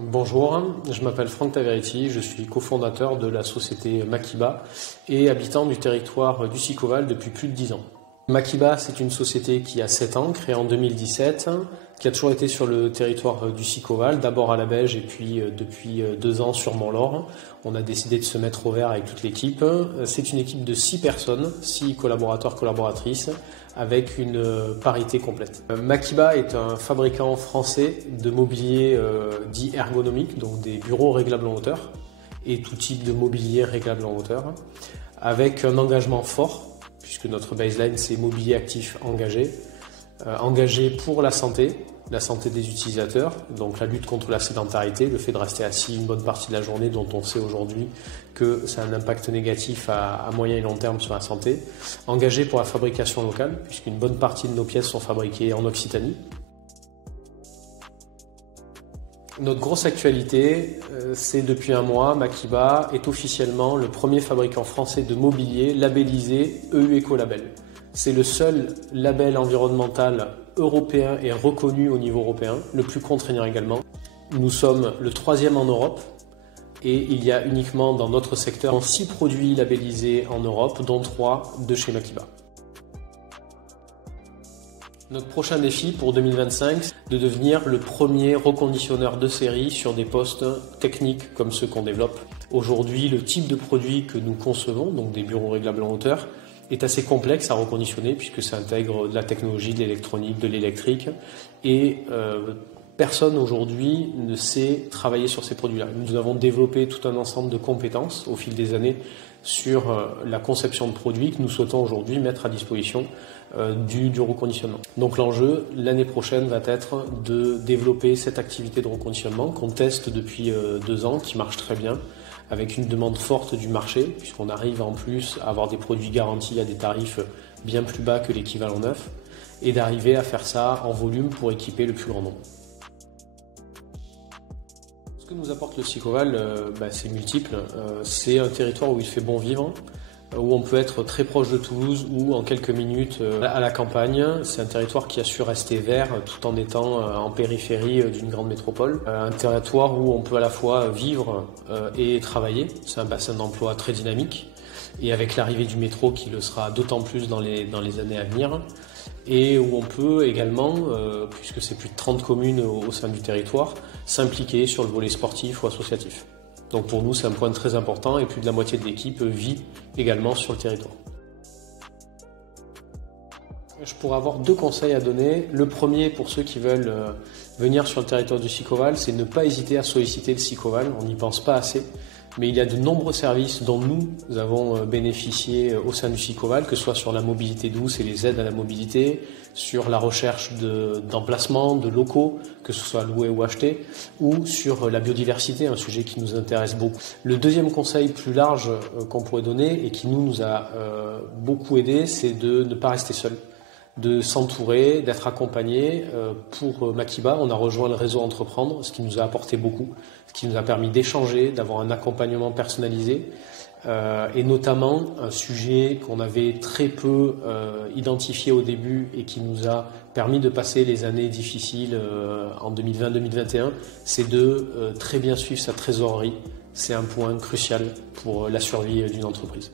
Bonjour, je m'appelle Franck Taveretti, je suis cofondateur de la société Makiba et habitant du territoire du Sicoval depuis plus de 10 ans. Makiba, c'est une société qui a 7 ans, créée en 2017, qui a toujours été sur le territoire du Sicoval, d'abord à la Beige et puis depuis 2 ans sur Mont-Laur. On a décidé de se mettre au vert avec toute l'équipe. C'est une équipe de 6 personnes, 6 collaborateurs, collaboratrices, avec une parité complète. Makiba est un fabricant français de mobilier dit ergonomique, donc des bureaux réglables en hauteur et tout type de mobilier réglable en hauteur, avec un engagement fort, puisque notre baseline c'est mobilier actif engagé, engagé pour la santé des utilisateurs, donc la lutte contre la sédentarité, le fait de rester assis une bonne partie de la journée dont on sait aujourd'hui que ça a un impact négatif à moyen et long terme sur la santé, engagé pour la fabrication locale, puisqu'une bonne partie de nos pièces sont fabriquées en Occitanie. Notre grosse actualité, c'est depuis un mois, Makiba est officiellement le premier fabricant français de mobilier labellisé EU Ecolabel. C'est le seul label environnemental européen et reconnu au niveau européen, le plus contraignant également. Nous sommes le 3e en Europe et il y a uniquement dans notre secteur 6 produits labellisés en Europe, dont 3 de chez Makiba. Notre prochain défi pour 2025, c'est de devenir le premier reconditionneur de série sur des postes techniques comme ceux qu'on développe. Aujourd'hui, le type de produit que nous concevons, donc des bureaux réglables en hauteur, est assez complexe à reconditionner puisque ça intègre de la technologie, de l'électronique, de l'électrique et personne aujourd'hui ne sait travailler sur ces produits-là. Nous avons développé tout un ensemble de compétences au fil des années sur la conception de produits que nous souhaitons aujourd'hui mettre à disposition du reconditionnement. Donc l'enjeu, l'année prochaine, va être de développer cette activité de reconditionnement qu'on teste depuis 2 ans, qui marche très bien, avec une demande forte du marché, puisqu'on arrive en plus à avoir des produits garantis à des tarifs bien plus bas que l'équivalent neuf, et d'arriver à faire ça en volume pour équiper le plus grand nombre. Ce que nous apporte le Sicoval, c'est multiple. C'est un territoire où il fait bon vivre, où on peut être très proche de Toulouse ou en quelques minutes à la campagne. C'est un territoire qui a su rester vert tout en étant en périphérie d'une grande métropole. Un territoire où on peut à la fois vivre et travailler. C'est un bassin d'emploi très dynamique et avec l'arrivée du métro qui le sera d'autant plus dans les années à venir. Et où on peut également, puisque c'est plus de 30 communes au sein du territoire, s'impliquer sur le volet sportif ou associatif. Donc pour nous, c'est un point très important et plus de la moitié de l'équipe vit également sur le territoire. Je pourrais avoir 2 conseils à donner. Le premier, pour ceux qui veulent venir sur le territoire du Sicoval, c'est ne pas hésiter à solliciter le Sicoval. On n'y pense pas assez. Mais il y a de nombreux services dont nous avons bénéficié au sein du Sicoval, que ce soit sur la mobilité douce et les aides à la mobilité, sur la recherche d'emplacements, de locaux, que ce soit loués ou achetés, ou sur la biodiversité, un sujet qui nous intéresse beaucoup. Le deuxième conseil plus large qu'on pourrait donner et qui nous a beaucoup aidé, c'est de ne pas rester seul, de s'entourer, d'être accompagné. Pour Makiba, on a rejoint le réseau Entreprendre, ce qui nous a apporté beaucoup, ce qui nous a permis d'échanger, d'avoir un accompagnement personnalisé, et notamment un sujet qu'on avait très peu identifié au début et qui nous a permis de passer les années difficiles en 2020-2021, c'est de très bien suivre sa trésorerie. C'est un point crucial pour la survie d'une entreprise.